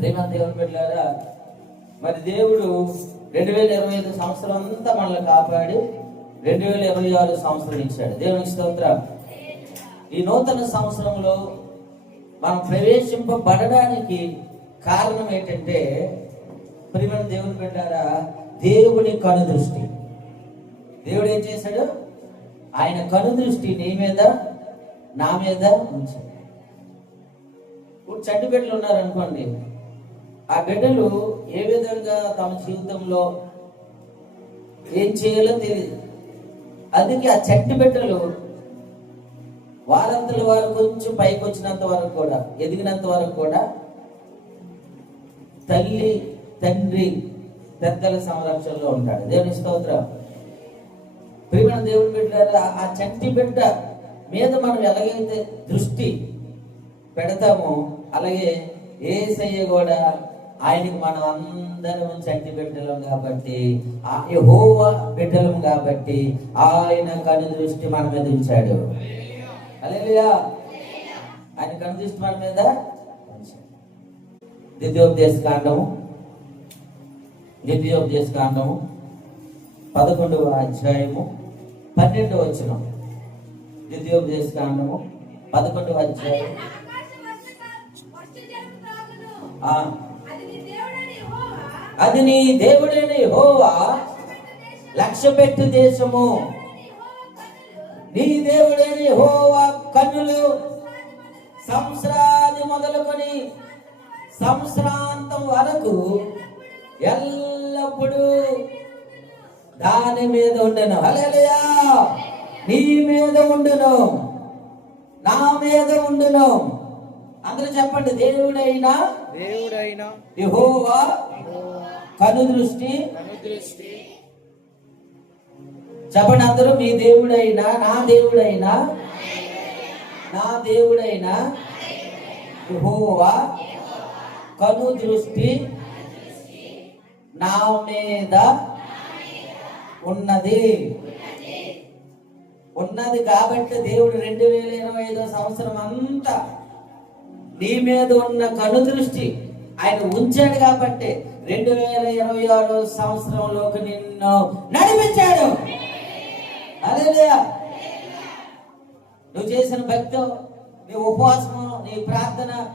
ప్రేమ దేవుని బిడ్డారా మరి దేవుడు రెండు వేల ఇరవై ఐదు సంవత్సరం అంతా మనల్ని కాపాడి రెండు వేల ఇరవై ఆరు సంవత్సరం ఇచ్చాడు. దేవునికి స్తోత్రం. ఈ నూతన సంవత్సరంలో మనం ప్రవేశింపబడడానికి కారణం ఏంటంటే ప్రియమైన దేవుని బిడ్డారా దేవుని కనుదృష్టి. దేవుడు ఏం చేశాడు? ఆయన కనుదృష్టి నీ మీద నా మీద ఉంచాడు. ఇప్పుడు చంటి బిడ్డలు ఉన్నారనుకోండి ఆ బిడ్డలు ఏ విధంగా తమ జీవితంలో ఏం చేయాలో తెలియదు అందుకే ఆ చెట్టు బిడ్డలు వారంతల వారు కొంచెం పైకి వచ్చినంత వరకు కూడా ఎదిగినంత వరకు కూడా తల్లి తండ్రి పెద్దల సంరక్షణలో ఉంటాడు. దేవుని స్తోత్రం. ప్రియమైన దేవుని బిడ్డ ఆ చంటి బిడ్డ మీద మనం ఎలాగైతే దృష్టి పెడతామో అలాగే ఏసయ్య కూడా ఆయనకి మనం అందరం చంటి బిడ్డలం కాబట్టి ఆ యెహోవా బిడ్డలం కాబట్టి ఆయన కను దృష్టి మన మీద ఉంచాడు. అలేలుయా ఆయన కను దృష్టి మన మీద ద్వితీయోపదేశ కాండము. ద్వితీయోపదేశ కాండము. పదకొండవ అధ్యాయము. పన్నెండవ వచనం. ద్వితీయోపదేశ కాండము. పదకొండవ అధ్యాయం ఆ, అది నీ దేవుడైన యెహోవా లక్ష్య పెట్టు దేశము. నీ దేవుడైన యెహోవా కన్నులు సంవత్సరాది మొదలుకొని సంవత్సరాంతం వరకు ఎల్లప్పుడూ దాని మీద ఉండను. హల్లెలూయా! నీ మీద ఉండును. నా మీద ఉండును. అందరూ చెప్పండి దేవుడైనా దేవుడైన యెహోవా కనుదృష్టి చెప్పండి అందరూ మీ దేవుడైనా నా దేవుడైనా నా దేవుడైనా యెహోవా కను దృష్టి నా మీద ఉన్నది. ఉన్నది కాబట్టి దేవుడు రెండు వేల ఇరవై ఐదో సంవత్సరం అంతా నీ మీద ఉన్న కనుదృష్టి ఆయన ఉంచాడు కాబట్టి రెండు వేల ఇరవై ఆరు సంవత్సరంలోకి నిన్ను నడిపించాడు. నువ్వు చేసిన భక్తి నీ ఉపవాసము నీ ప్రార్థన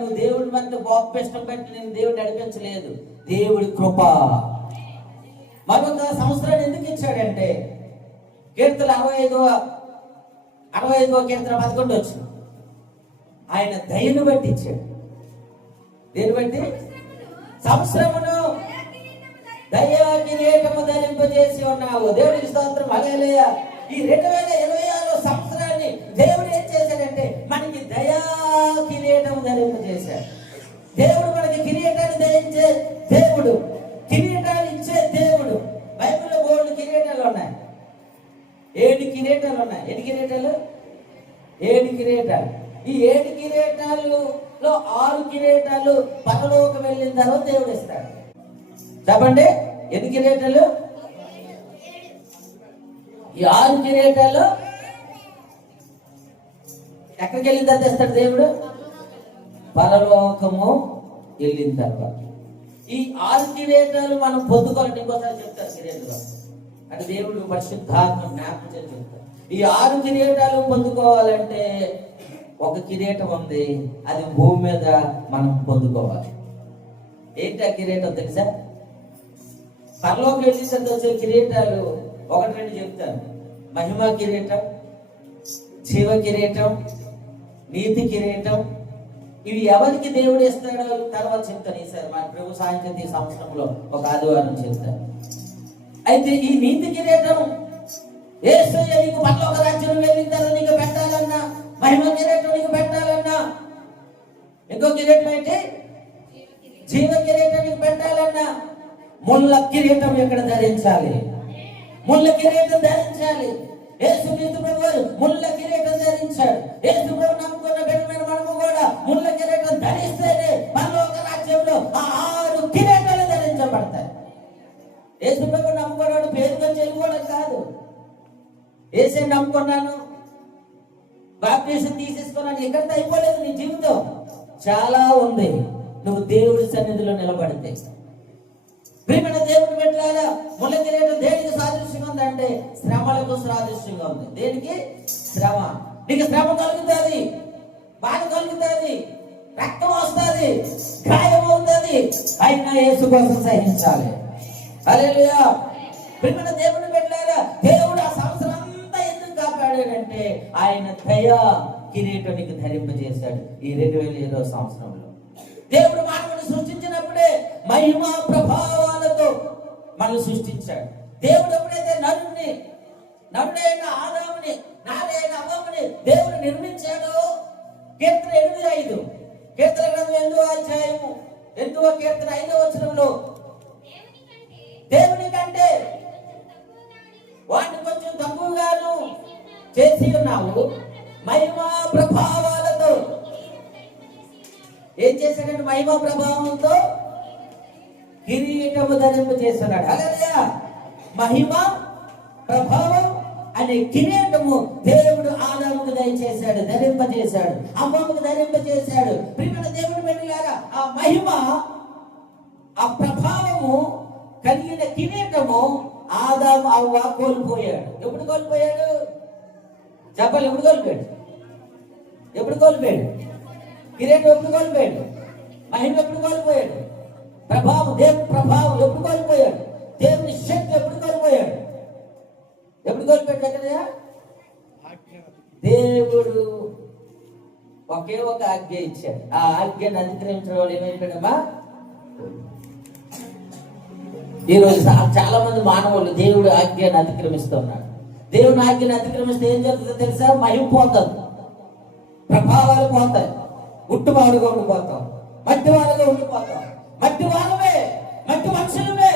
నువ్వు దేవుడి మీద గొప్పిష్టం పెట్టి నేను దేవుడు నడిపించలేదు. దేవుడి కృప. మరొక సంవత్సరాన్ని ఎందుకు ఇచ్చాడంటే కీర్తన అరవై ఐదో అరవై ఐదో కీర్తన పదకొండు వచ్చింది. ఆయన దయను బట్టి ఇచ్చాడు. దేని బట్టి? సంవత్సరమును దయా కిరీటము ధరింపజేసి ఉన్నావు. దేవుడికి స్తోత్రం. హల్లెలూయా. ఈ రెండు వేల ఇరవై ఆరో సంవత్సరాన్ని దేవుడు ఏం చేశాడంటే మనకి దయా కిరీటము ధరింపజేశాడు. దేవుడు మనకి కిరీటాన్ని ధరించే దేవుడు కిరీటాలు ఇచ్చే దేవుడు. బైబిల్లో బోర్డు కిరీటాలు ఉన్నాయి. ఏడు కిరీటాలు ఉన్నాయి. ఎన్ని కిరీటాలు? ఏడు కిరీటాలు. ఈ ఏడు లో ఆరు కిరీటాలు పరలోకి వెళ్ళిన తర్వాత దేవుడు ఇస్తాడు. చెప్పండి ఎన్ని కిరీటాలు ఈ ఆరు కిరీటాలు ఎక్కడికి వెళ్ళిన తర్వాత ఇస్తాడు దేవుడు? పరలోకము వెళ్ళిన తర్వాత. ఈ ఆరు కిరీటాలు మనం పొందుకోవాలంటే ఇంకోసారి చెప్తారు కిరీటాలు అంటే దేవుడు పరిశుద్ధాత్మ జ్ఞాపకం చెప్తారు. ఈ ఆరు కిరీటాలు పొందుకోవాలంటే ఒక కిరీటం ఉంది అది భూమి మీద మనం పొందుకోవాలి. ఏంటి ఆ కిరీటం తెలుసా? పరలోకి వెళ్ళేసరికి వచ్చే కిరీటాలు ఒకటి రెండు చెప్తాను. మహిమ కిరీటం శివ కిరీటం నీతి కిరీటం ఇవి ఎవరికి దేవుడు ఇస్తాడో తర్వాత చెప్తాను ఈసారి. మా ప్రభు సాయంత్రం ఈ సంవత్సరంలో ఒక ఆదివారం చెప్తాను. అయితే ఈ నీతి కిరీటం ఏసయ్య నీకు పరలోక రాజ్యం వెళ్ళిన తర్వాత నీకు పెట్టాలన్నా మహిమ కిరీటం నీకు పెట్టాలన్నా? ఇంకో కిరీటం ఏంటి జీవ కిరీటం నీకు పెట్టాలన్నా? ముళ్ళ కిరీటం ఇక్కడ ధరించాలి? ముళ్ళ కిరీటం ధరించాలి. ఏసు క్రీస్తు ప్రభు ముళ్ళ కిరీటం ధరించాడు. ఏసు ప్రభు నమ్ముకున్న బిడ్డమైన మనము కూడా ముళ్ళ కిరీటం ధరిస్తేనే పరలోక రాజ్యంలో ఆ ఆరు కిరీటాలు ధరించబడతాయి. ఏసు ప్రభు నమ్ముకున్నాడు పేరుగా కూడా కాదు. ఏసే నమ్ముకున్నాను. బాప్తీసం తీసేసుకున్నాను ఎక్కడితో అయిపోలేదు నీ జీవితం? చాలా ఉంది. నువ్వు దేవుడి సన్నిధిలో నిలబడితే. ప్రియమైన దేవుడు పెట్టారా ముళ్ళ కిరీటం దేనికి సాదృశ్యంగా ఉందంటే శ్రమలకు సాదృశ్యంగా ఉంది. దేనికి? శ్రమ. నీకు శ్రమ కలుగుతుంది. బాధ కలుగుతుంది. రక్తం వస్తుంది. గాయం అవుతుంది. అయినా యేసు కోసం సహించాలి. అరే ప్రియమైన దేవుని పెట్టారా దేవుడు ఎందుకు కాపాడాడంటే ఆయన దయ కిరీటానికి ధరింపజేశాడు ఈ రెండు వేల ఏడవ సంవత్సరంలో. దేవుడు మానవుని సృష్టించినప్పుడే మహిమ ప్రభావాలతో మనల్ని సృష్టించాడు. దేవుడు ఎప్పుడైతే నరుణ్ణి నరుడైన ఆదాముని నారైన అవ్వముని దేవుడు నిర్మించాడో కీర్తన ఎనిమిది ఐదు కీర్తన గ్రంథం ఎనిమిదో అధ్యాయము ఎనిమిదవ కీర్తన ఐదవ వచనంలో దేవుని కంటే వాటిని కొంచెం తక్కువగాను చేసి ఉన్నావు. మహిమా ప్రభావాలతో. ఏం చేశాడంటే మహిమా ప్రభావంతో కిరీటము ధరింపు చేస్తున్నాడు. హల్లెలూయా. మహిమ ప్రభావం అనే కిరీటము దేవుడు ఆదాముకు దయచేశాడు ధరింపజేశాడు అమ్మమ్మకు ధరింపజేశాడు ప్రియమైన దేవుడు వెళ్ళారా ఆ మహిమ ఆ ప్రభావము కలిగిన కిరీటము ఆదాము అవ్వ కోల్పోయాడు. ఎప్పుడు కోల్పోయాడు? చెప్పాలి ఎప్పుడు కోల్పోయాడు? ఎప్పుడు కోల్పోయాడు? కిరీటం ఎప్పుడు కోల్పోయాడు? మహిమ ఎప్పుడు కోల్పోయాడు? ప్రభావం దేవుని ప్రభావం ఎప్పుడు కోల్పోయాడు? దేవుని శక్తి ఎప్పుడు కోల్పోయాడు? ఎప్పుడు కోల్పోయాడు ఎక్కడయా దేవుడు ఒకే ఒక ఆజ్ఞ ఇచ్చాడు. ఆ ఆజ్ఞను అతిక్రమించడం వాడు ఏమైపోయాడమ్మా? ఈరోజు చాలా మంది మానవులు దేవుడు ఆజ్ఞను అతిక్రమిస్తున్నాడు దేవుని ఆజ్ఞను అతిక్రమిస్తే ఏం జరుగుతుందో తెలుసా? మహిం పోతుంది ప్రభావాలు పోతాయి. ఉట్టువాడుగా ఉండిపోతాం. మట్టి వాడుగా ఉండిపోతాం. మట్టి వారమే మట్టి మనుషులమే.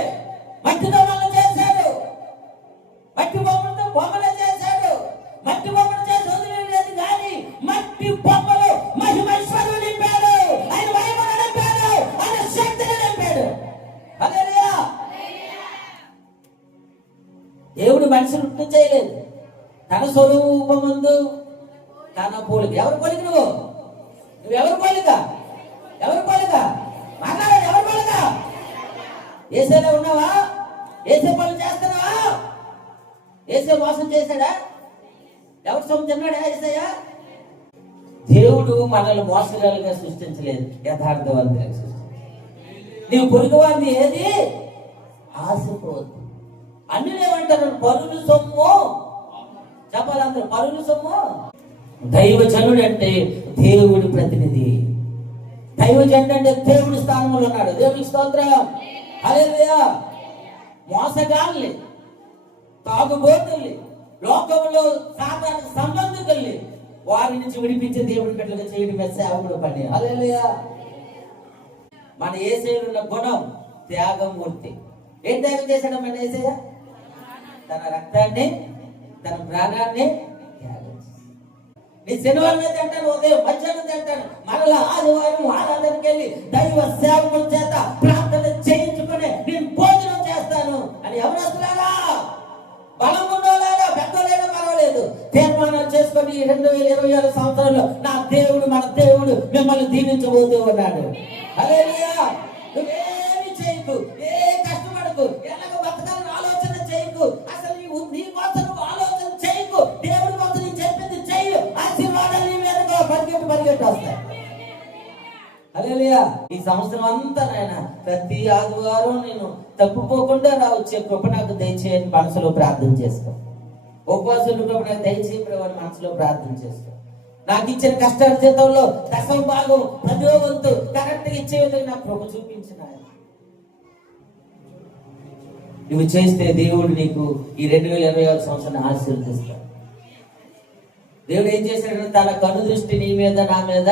ఏసేలా ఉన్నావా? ఏసే పనులు చేస్తున్నావా? ఏసే మోసం చేశాడా? ఎవరు సొమ్ము తిన్నాడా ఏసయ్యా? దేవుడు మనల్ని మోసగాలుగా సృష్టించలేదు యథార్థవంతంగా సృష్టించలేదు. నీవు పొరుగు వారిని ఏది ఆశపోవద్దు అన్ని ఏమంటారు? పరులు సొమ్ము. చెప్పాలందరూ పరులు సొమ్ము. దైవజనుడు అంటే దేవుడి ప్రతినిధి. దైవజనుడు అంటే దేవుడి స్థానంలో ఉన్నాడు. దేవుడి స్తోత్రం. హల్లెలూయా. మోసగాళ్ళి తాగుబోతుల్ని లోకంలో సాధారణ సంబంధితుల్ని వారి నుంచి విడిపించే దేవుడి బిడ్డలుగా చేయడమే సేవకుడు పని హల్లెలూయా. మన ఏసైలో ఉన్న గుణం త్యాగమూర్తి ఏం త్యాగం చేశాడు మన ఏసయ్య? తన రక్తాన్ని తన ప్రాణాన్ని త్యాగం చేశాడు. నీ శనివారం తింటాను ఉదయం మధ్యాహ్నం తింటాను. మరలా ఆదివారం ఆరాధనకి వెళ్ళి దైవ సేవకుల చేత ప్రార్థన కానీ ఎవరు వస్తున్నారా? బలం ఉన్నోళ్ళారా పెద్దోళ్ళైనా పర్వాలేదు. తీర్మానాలు చేసుకొని రెండు వేల ఇరవై ఆరు సంవత్సరంలో నా దేవుడు మన దేవుడు మిమ్మల్ని దీవించబోతూ ఉన్నాడు. హల్లెలూయా. నువ్వేమి చేయకు. ఏ కష్టపడకు. ఎలాగ బతకాలని ఆలోచన చేయకు. అసలు నీవు నీ కోసం ఆలోచన చేయకు. దేవుడి కోసం నీ చెప్పింది చేయు ఆశీర్వాదాలు నీ మీదగా పరిగెట్టు పరిగెట్టు వస్తాయి అలేలియా ఈ సంవత్సరం అంతా నాయన ప్రతి ఆదివారం నేను తప్పుకోకుండా నా వచ్చే కృప నాకు దయచేయని మనసులో ప్రార్థన చేసుకో. ఉపవాసం కృప నాకు దయచేయి మనసులో ప్రార్థన చేసుకో. నాకు ఇచ్చిన కష్టాల జీతంలో దశమ భాగం పదో వంతు కరెక్ట్ ఇచ్చే విధంగా నాకు కృప చూపించిన నువ్వు చేస్తే దేవుడు నీకు ఈ రెండు వేల ఇరవై ఆరు సంవత్సరాన్ని ఆశీర్వదిస్తాడు. దేవుడు ఏం చేశాడు తన కను దృష్టి నీ మీద నా మీద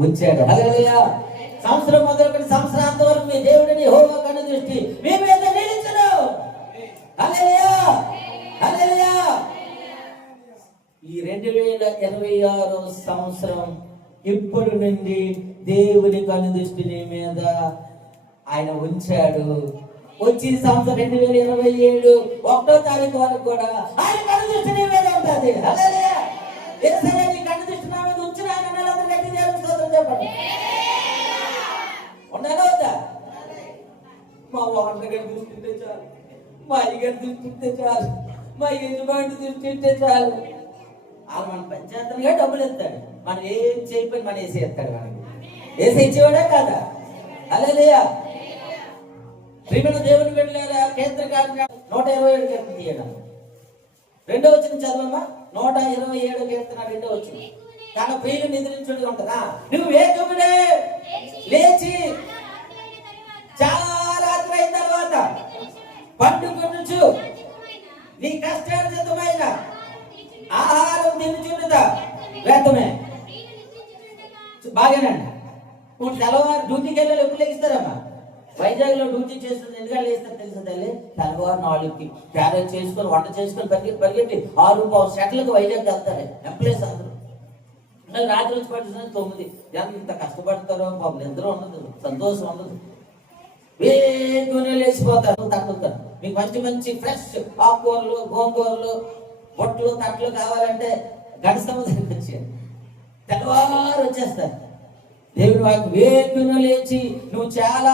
ఉంచాడు. సంవత్సరం మొదలుకొని సంవత్సరాంత వరకు మీ దేవుడిని హోమ కన్ను దృష్టి మీ మీద నిలిచడు హల్లెలూయా. హల్లెలూయా. ఈ రెండు వేల ఇరవై ఆరు సంవత్సరం ఇప్పటి నుండి దేవుని కను దృష్టిని మీద ఆయన ఉంచాడు. వచ్చి సంవత్సరం రెండు వేల ఇరవై ఏడు ఒకటో తారీఖు వరకు కూడా ఆయన కను దృష్టి మీద ఉంటుంది. చెప్పండి. ఉందా వద్దా? మా వాటర్ గారి దృష్టింటే చాలు. మా అయ్యగారి దృష్టింటే చాలు. మా యజమాని దృష్టింటే చాలు. వాళ్ళు మన పంచాయతీగా డబ్బులు ఇస్తాడు. మనం ఏం చేయకపోయి మనం వేసి ఇస్తాడు మనకి. వేసి ఇచ్చేవాడే కాదా? అలేదయ్యా శ్రీమణ దేవుని వెళ్ళారా కేంద్ర కార్య నూట ఇరవై ఏడు కీర్తన తీయడం. రెండో వచ్చిన చదవమ్మా. నూట ఇరవై ఏడు కీర్తన రెండో వచ్చింది తన ప్రియులు నిద్రించుడు ఉంటుందా? నువ్వు వేగముడే లేచి. చాలా రాత్రి అయిన తర్వాత పండుకొనుచు. నీ కష్టార్జితమైన ఆహారం తినుచున్నదా వ్యర్థమే. బాగానండి ఇప్పుడు తెల్లవారు డ్యూటీకి వెళ్ళి ఎప్పుడు లెగిస్తారమ్మా? వైజాగ్లో డ్యూటీ చేస్తుంది. ఎందుకంటే లేస్తారు తెలుసా తల్లి? తెల్లవారు నాలుగుకి. క్యారేజ్ చేసుకొని వంట చేసుకొని పరిగెట్టి పరిగెట్టి ఆరు పావు సెట్లకు వైజాగ్ వెళ్తారు. ఎంప్లాయీస్ అందరూ. మళ్ళీ రాత్రి వచ్చి పట్టిన తొమ్మిది. ఎంత కష్టపడతారో పాపం నిద్ర ఉండదు సంతోషం ఉండదు. వేగునే లేచిపోతారు తట్టుతారు. మీకు మంచి మంచి ఫ్రెష్ ఆకుకూరలు గోంగూరలు బొట్లు తట్లు కావాలంటే గడిసమ దగ్గరికి వచ్చేయండి తెల్లవారు వచ్చేస్తారు. దేవుడు వాకి వేగును లేచి నువ్వు చాలా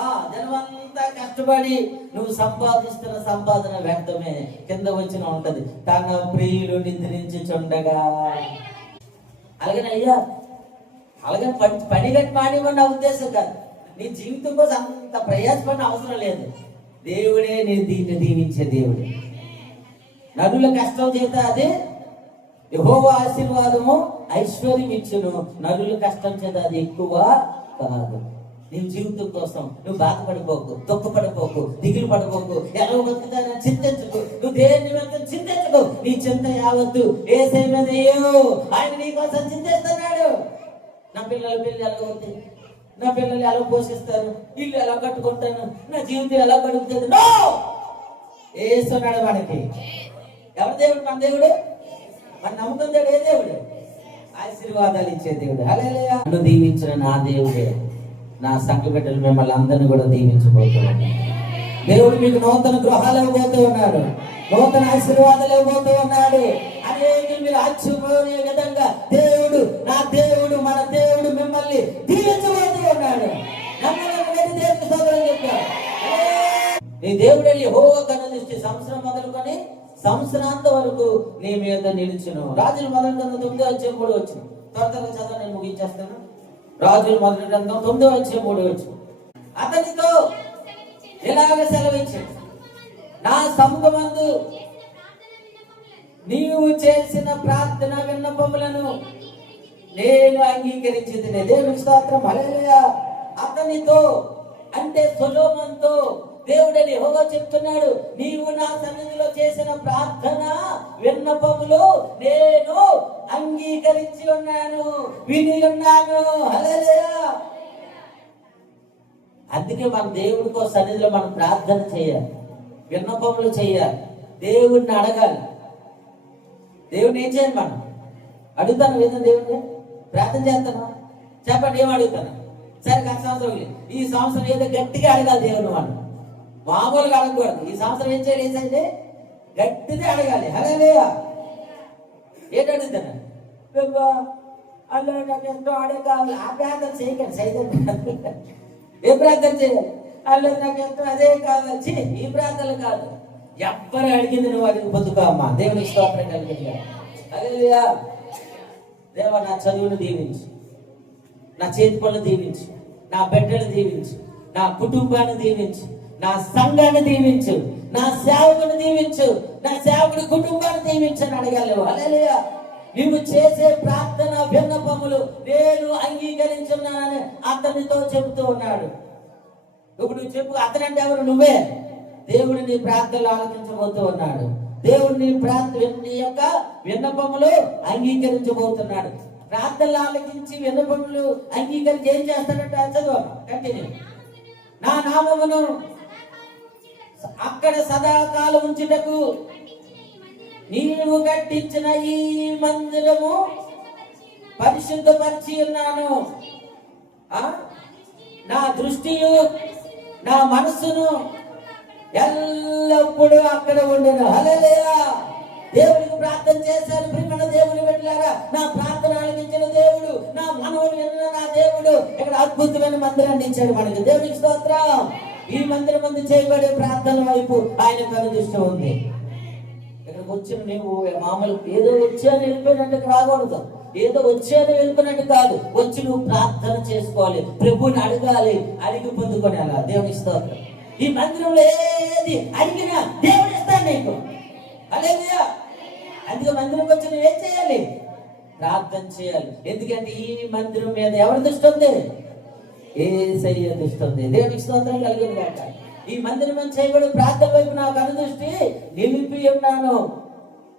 ఆ, జనమంతా కష్టపడి నువ్వు సంపాదిస్తున్న సంపాదన వ్యక్తమే కింద వచ్చిన ఉంటది. తన ప్రియులు నిద్రించుచుండగా. అలాగే అయ్యా? అలాగే పని పని కట్టి నా ఉద్దేశం కాదు. నీ జీవితం కోసం అంత ప్రయాసపడిన అవసరం లేదు. దేవుడే నేను దీన్ని దీవించే దేవుడు. నరుల కష్టం చేత అదే యహోవ ఆశీర్వాదము ఐశ్వర్యం ఇచ్చును. నరుల కష్టం చేత అది ఎక్కువ కాదు. నీ జీవితం కోసం నువ్వు బాధపడిపోకు దుఃఖపడిపోకు దిగులు పడిపోకు ఎలా బతుకుతానని చింతించకు నువ్వు దేని నిమిత్తం చింతించకు. నీ చింత యావద్దు ఏ మీద ఆయన నీ కోసం చింతిస్తున్నాడు. నా పిల్లల పిల్లలు ఎలా అవుతాయి నా పిల్లలు ఎలా పోషిస్తారు? ఇల్లు ఎలా కట్టుకుంటాను? నా జీవితం ఎలా గడుపుతుంది నో! ఏస్తున్నాడు మనకి ఎవరి దేవుడు? మన దేవుడు? మన నమ్మకం దేవుడు ఏ దేవుడు? ఆశీర్వాదాలు ఇచ్చే దేవుడు. అలా నువ్వు దీవించిన నా దేవుడే. నా సంఘ బిడ్డలు మిమ్మల్ని అందరినీ కూడా దీవించబోతున్నాను. దేవుడు మీకు నూతన గృహాలు ఇవ్వబోతూ ఉన్నాడు. నూతన ఆశీర్వాదాలు ఇవ్వబోతూ ఉన్నాడు. అనేక మీరు ఆశ్చర్యపోయే విధంగా దేవుడు నా దేవుడు మన దేవుడు మిమ్మల్ని దీవించబోతూ ఉన్నాడు. నీ దేవుడు వెళ్ళి హో కనదిష్టి సంవత్సరం మొదలుకొని సంవత్సరాంత వరకు నీ మీద నిలుచును. రాజుల మొదలు గ్రంథం తొమ్మిదో వచ్చే మూడు వచ్చింది త్వర త్వరగా చదవ నేను ముగించేస్తాను. రాజుల మొదటి గ్రంథం తొమ్మిదో వచ్చే మూడో వచ్చు అతనితో ఎలాగ సెలవించాడు నా సముఖమందు నీవు చేసిన ప్రార్థన విన్నపములను నేను అంగీకరించింది దేవుని స్తోత్రం. హల్లెలూయా. అతనితో అంటే సులోమంతో దేవుడని హోగా చెప్తున్నాడు నీవు నా సన్నిధిలో చేసిన ప్రార్థన విన్నపములు నేను అంగీకరించి ఉన్నాను విని ఉన్నాను. అందుకే మన దేవుడికో సన్నిధిలో మనం ప్రార్థన చేయాలి విన్నపములు చేయాలి దేవుడిని అడగాలి. దేవుడిని ఏం చేయాలి మనం? అడుగుతాను ఏదో దేవుడిని? ప్రార్థన చేస్తాను? చెప్పండి ఏం అడుగుతాను? సరే గత సంవత్సరం ఈ సంవత్సరం ఏదో గట్టిగా అడగాలి దేవుని మనం. మామూలుగా అడగకూడదు ఈ సంవత్సరం ఏం చేయాలి ఏంటంటే గట్టిదే అడగాలి. హలేలుయా ఏంటి అడుగుతాను నాకు ఎంతో అడగాలి. కావాలి ఆ ప్రార్థన చేయకండి సైతం ఏ ప్రార్థన చేయాలి? అల్లా నాకు ఎంతో అదే కావాలి. ఈ ప్రార్థనలు కాదు. ఎవ్వరు అడిగింది నువ్వు అడిగి పొద్దుకో దేవుని స్తోత్రం కలిగింది హల్లెలూయా. దేవా నా చదువును దీవించు. నా చేతి పనులు దీవించు. నా బిడ్డలు దీవించు. నా కుటుంబాన్ని దీవించు. నా సంఘాన్ని దీవించు నా సేవకుని దీవించు నా సేవకుడి కుటుంబాన్ని దీవించని అడగాలి. హల్లెలూయా. నీవు చేసే ప్రార్థన విన్నపములు నేను అంగీకరించున్నానని అతనితో చెబుతూ ఉన్నాడు. ఇప్పుడు నువ్వు చెప్పు అతనంటే ఎవరు? నువ్వే. దేవుడు నీ ప్రార్థనలు ఆలోచించబోతూ ఉన్నాడు. దేవుడు నీ ప్రార్థన నీ యొక్క విన్నపములు అంగీకరించబోతున్నాడు. ప్రార్థనలు ఆలకించి విన్నపములు అంగీకరించి ఏం చేస్తాడంటే చదువు కంటిన్యూ నా నామమును అక్కడ సదాకాలం ఉంచుటకు నీవు కట్టించిన ఈ మందిరము పరిశుద్ధపరిచి ఉన్నాను. ఆ? నా దృష్టియు నా మనసును ఎల్లప్పుడూ అక్కడ ఉండను. హల్లెలూయా! దేవుడికి ప్రార్థన చేశారు. ప్రియమైన దేవుని పెట్టారా నా ప్రార్థన ఆలకించిన దేవుడు నా మనవుడు విన్న నా దేవుడు ఇక్కడ అద్భుతమైన మందిరాన్ని ఇచ్చాడు మనకి. దేవుడికి స్తోత్రం. ఈ మందిరం ముందు చేయబడే ప్రార్థన వైపు ఆయన కనుదృష్టి ఉంది. ఇక్కడికి వచ్చిన నువ్వు మామూలు ఏదో వచ్చాను వెళ్ళిపోయినట్టు రాకూడదు. ఏదో వచ్చాను వెళ్ళిపోయినట్టు కాదు. వచ్చి నువ్వు ప్రార్థన చేసుకోవాలి. ప్రభుని అడగాలి. అడిగి పొందుకొని అలా దేవుని స్తోత్రం. ఈ మందిరంలో ఏది అడిగినా దేవుడు ఇస్తాను నీకు. అలేదుయా అందుకే మందిరంకి వచ్చి నువ్వు ఏం చేయాలి? ప్రార్థన చేయాలి. ఎందుకంటే ఈ మందిరం మీద ఎవరి దృష్టి ఉంది? ఏసయ్య దృష్టి దేవునికి స్తోత్రం కలిగింది కాక ఈ మందిరం చేయబడి ప్రార్థన వైపు నాకు అనుదృష్టి నిలిపి ఉన్నాను.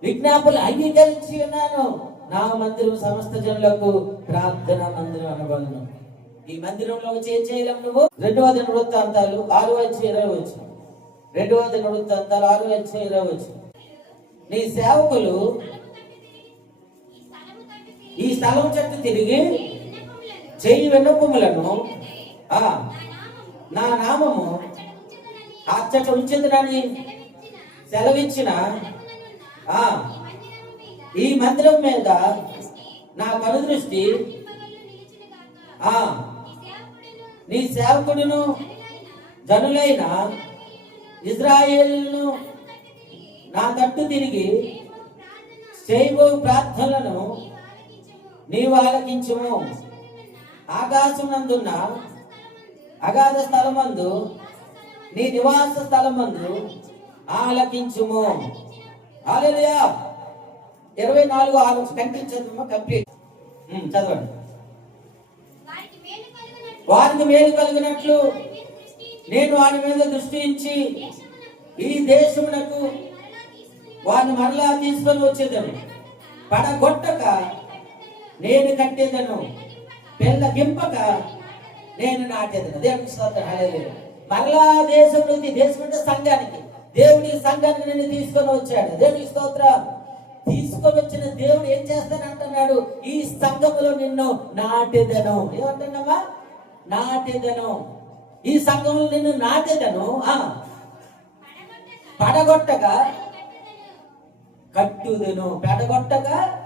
విజ్ఞాపనలు అంగీకరించి ఉన్నాను. నా మందిరం సమస్త జనులకు ప్రార్థన మందిరం అనబడును. ఈ మందిరంలో వచ్చి చేయలేము నువ్వు? రెండవ దిన వృత్తాంతాలు ఆరు వచ్చి ఇరవై వచ్చిన. రెండవ దిన వృత్తాంతాలు ఆరు వచ్చి ఇరవై వచ్చిన. నీ సేవకులు ఈ స్థలం చెట్టు తిరిగి చెయ్యి విన్నపములను నా నామము అచ్చట ఉంచిందని సెలవిచ్చిన ఆ ఈ మందిరం మీద నా కనుదృష్టి నీ సేవకుడును జనులైన ఇజ్రాయేల్ను నా తట్టు తిరిగి చేయబో ప్రార్థనలను నీవు ఆలకించుము. ఆకాశం నందున్న అగాధ స్థలమందు నీ నివాస స్థలమందు ఆలకించుము. హల్లెలూయా. ఇరవై నాలుగు ఆరు కనిపించదమ్మా కంప్లీట్. చదవండి. వారికి మేలు కలుగునట్లు. నేను వారి మీద దృష్టి దేశమునకు ఈ దేశమునకు వారిని మరలా తీసుకొని వచ్చేదను. పడగొట్టక నేను కట్టేదను. పెళ్ళగింపక నేను నాటేదను దేవునికి స్తోత్రం. హల్లెలూయా. మరలా దేశం నుంచి దేశం అంటే సంఘానికి దేవుడి సంఘానికి నిన్ను తీసుకొని వచ్చాడు. దేవునికి స్తోత్రం. తీసుకొని వచ్చిన దేవుడు ఏం చేస్తానంటున్నాడు? ఈ సంఘములో నిన్ను నాటేదను. ఏమంటున్నావా? నాటేదను. ఈ సంఘంలో నిన్ను నాటేదను. పడగొట్టగా కట్టుదను. పెడగొట్టగా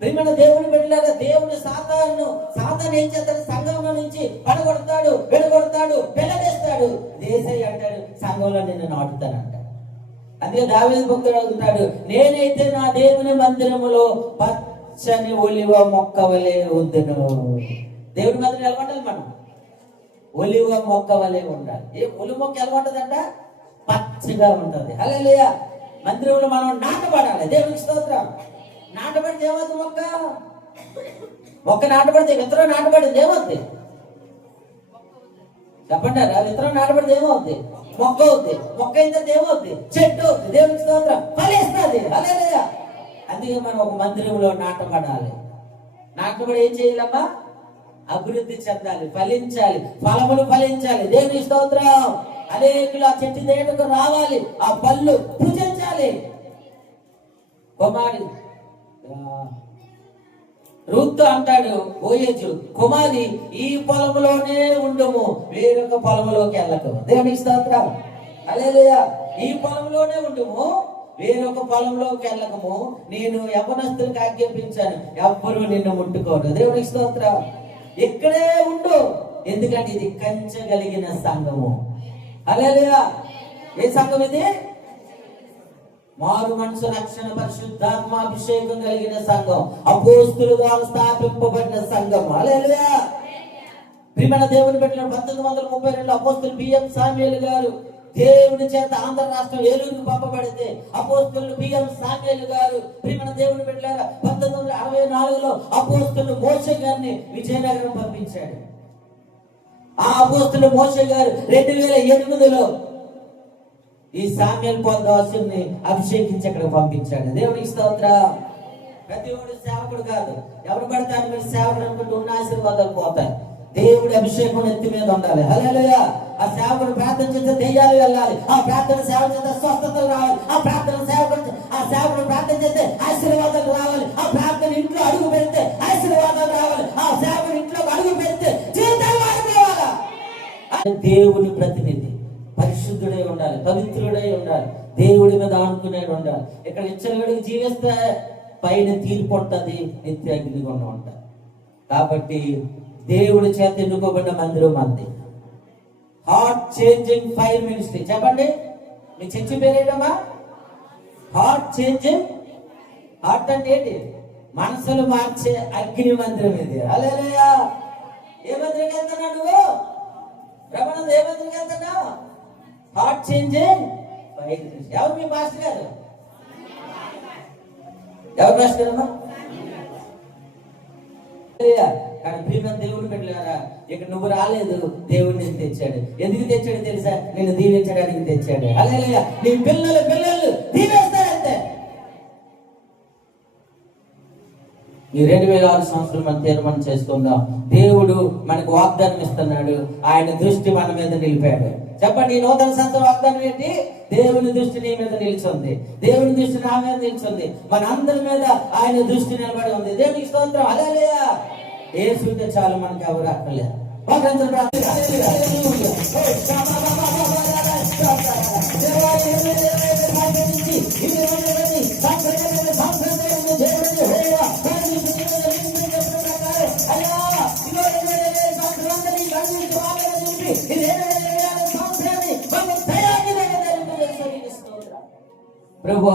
ప్రియమైన దేవుని బిడ్డలారా దేవుని సాతాను సాతాను ఏం చేస్తాడు? సంఘంలో నుంచి పడగొడతాడు విడగొడతాడు పిల్లలేస్తాడు దేశయ్య అంటాడు సంఘంలో నిన్ను నాటుతానంట. అందుకే దావేది భక్తుడు అడుగుతాడు నేనైతే నా దేవుని మందిరములో పచ్చని ఒలివ మొక్క వలె ఉందును దేవుని మందిరం ఎలా మనం. ఒలివ మొక్క వలె ఉండాలి. ఏ ఒలి మొక్క ఎలా ఉంటదంట పచ్చగా ఉంటది. హల్లెలూయా! మందిరంలో మనం నాటపడాలి దేవునికి స్తోత్రం. నాటపడితే ఏమవుతుంది మొక్క? మొక్క నాటబడితే విత్తనం నాటపడింది ఏమవుద్ది అది విత్తనం నాటబడితే ఏమవుద్ది మొక్క అవుద్ది మొక్క అయితే ఏమవుద్ది చెట్టు అవుద్ది దేవునికి స్తోత్రం. ఫలిస్తుంది హల్లెలూయా. అందుకే మనం ఒక మందిరంలో నాటపడాలి నాటపడి ఏం చేయాలమ్మా? అభివృద్ధి చెందాలి ఫలించాలి. ఫలములు ఫలించాలి. దేవుని స్తోత్రం. అనేకులు ఆ చెట్టు దగ్గరకు రావాలి. ఆ పళ్ళు పూజించాలి. కుమారి రుత్ అంటాడు బోయేజు కుమారి ఈ పొలంలోనే ఉండము. వేరొక పొలంలోకి వెళ్ళకు. దేవునికి స్తోత్రం అలేలుయా ఈ పొలంలోనే ఉండము. వేరొక పొలంలోకి వెళ్ళకము. నేను యవనస్తులకు ఆజ్ఞాపించాను. ఎవ్వరూ నిన్ను ముట్టుకోరు. దేవునికి స్తోత్రం ఇక్కడే ఉండు. ఎందుకంటే ఇది కంచగలిగిన సంఘము. అలేలుయా ఏ సంఘం ఇది? మారు మనసు రక్షణ పరిశుద్ధాత్మాభిషేకం కలిగిన సంఘం అపోస్తులు ద్వారా స్థాపింపబడిన సంఘం. అలేలుయా ప్రియమైన దేవుని పెట్టిన పంతొమ్మిది వందల ముప్పై రెండు అపోస్తులు బిఎం సామ్యులు గారు దేవుని చేత ఆంధ్ర రాష్ట్రం ఏలూరుకు పంపబడితే అపోస్తులు బిఎం సామ్యులు గారు ప్రిమణ దేవుని పెట్టిన పంతొమ్మిది వందల అరవై నాలుగులో అపోస్తులు మోస గారిని విజయనగరం పంపించాడు. ఆ అపోస్తులు మోస గారు రెండు వేల ఎనిమిదిలో ఈ సామ్యల్ పొందవలసింది అభిషేకించి అక్కడ పంపించాడు. దేవునికి స్తోత్ర. ప్రతి ఒక్కడు సేవకుడు కాదు. ఎవరు పడతారు? మీరు సేవకుడు అనుకుంటూ ఉన్న ఆశీర్వాదాలు పోతాయి. దేవుడి అభిషేకం ఎత్తి మీద ఉండాలి. హల్లెలూయా! ఆ సేవకుడు ప్రార్థన చేస్తే దెయ్యాలు వెళ్ళాలి. ఆ ప్రార్థన సేవ చేస్తే స్వస్థతలు రావాలి. ఆ ప్రార్థన సేవకుడు ఆ సేవకుడు ప్రార్థన చేస్తే ఆశీర్వాదాలు రావాలి. ఆ ప్రార్థన ఇంట్లో అడుగు పెడితే ఆశీర్వాదాలు రావాలి. ఆ సేవకుడు ఇంట్లో అడుగు పెడితే జీవితాలు దేవుని ప్రతినిధి. పరిశుద్ధుడై ఉండాలి పవిత్రుడై ఉండాలి దేవుడి మీద ఆనుకునేది ఉండాలి. ఇక్కడ ఇచ్చలవిడికి జీవిస్తే పైన తీర్పు ఉంటుంది నిత్య అగ్నిగుండం ఉంటుంది కాబట్టి దేవుడి చేత ఎన్నుకోబడిన మందిరం మంది హార్ట్ చేంజింగ్ ఫైర్ మినిస్ట్రీ చెప్పండి. మీ చర్చి పేరేటమ్మా? హార్ట్ చేంజింగ్ హార్ట్ అంటే ఏంటి? మనసులు మార్చే అగ్ని మందిరం ఇది. అలేలయ్యా ఏ మందిరం వెళ్తున్నా నువ్వు? రమణ ఏ మందిరం వెళ్తున్నా హార్ట్ చేంజ్ ఫైర్ మినిస్ట్రీ ఎవరు మీ మాస్టర్ గారు ఎవరు మాస్టర్ అమ్మా కానీ ప్రీమియం దేవుడు పెట్టలేరా? ఇక్కడ నువ్వు రాలేదు. దేవుడు నేను తెచ్చాడు. ఎందుకు తెచ్చాడు తెలుసా? నేను దీవించడానికి తెచ్చాడు. అలాగే నీ పిల్లలు పిల్లలు ఈ రెండు వేల ఆరు సంవత్సరం మనం తీర్మానం చేసుకుందాం. దేవుడు మనకు వాగ్దానం ఇస్తున్నాడు. ఆయన దృష్టి మన మీద నిలిపాడు. చెప్పండి ఈ నూతన సంవత్సరం వాగ్దానం ఏంటి? దేవుని దృష్టి నీ మీద నిలిచింది. దేవుని దృష్టి నా మీద నిలిచింది. మన అందరి మీద ఆయన దృష్టి నిలబడి ఉంది. దేవునికి స్తోత్రం. అదే ఏ సూటే చాలు మనకి ఎవరు అక్కర్లేదు. ప్రార్థన. ప్రభు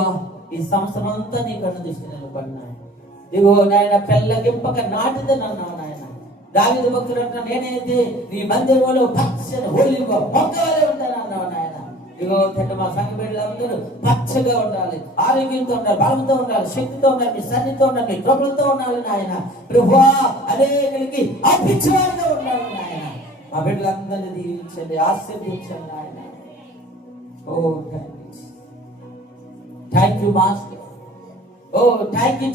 ఈ సంవత్సరం అంతా నీ కన్ను దృష్టి నిలబడినాయి ఇగో నాయన పెళ్ళగింపక నాటితే నన్నావు నాయన. దావిద భక్తుడు అంటున్నా నేనైతే నీ మందిరంలో పచ్చని హోలీగా మొక్కలే ఉంటాను అన్నావు నాయన. ఇగో తింట మా సంఘ బిడ్డలందరూ పచ్చగా ఉండాలి. ఆరోగ్యంతో ఉండాలి బలంతో ఉండాలి శక్తితో ఉండాలి మీ సన్నితో ఉండాలి మీ కృపలతో ఉండాలి నాయన. ప్రభు అనేకలకి అప్పించేవాడిగా ఉండాలి. మా బిడ్డలందరినీ దీవించండి ఆశీర్వదించండి ఆయన ఓ thank you master oh thank you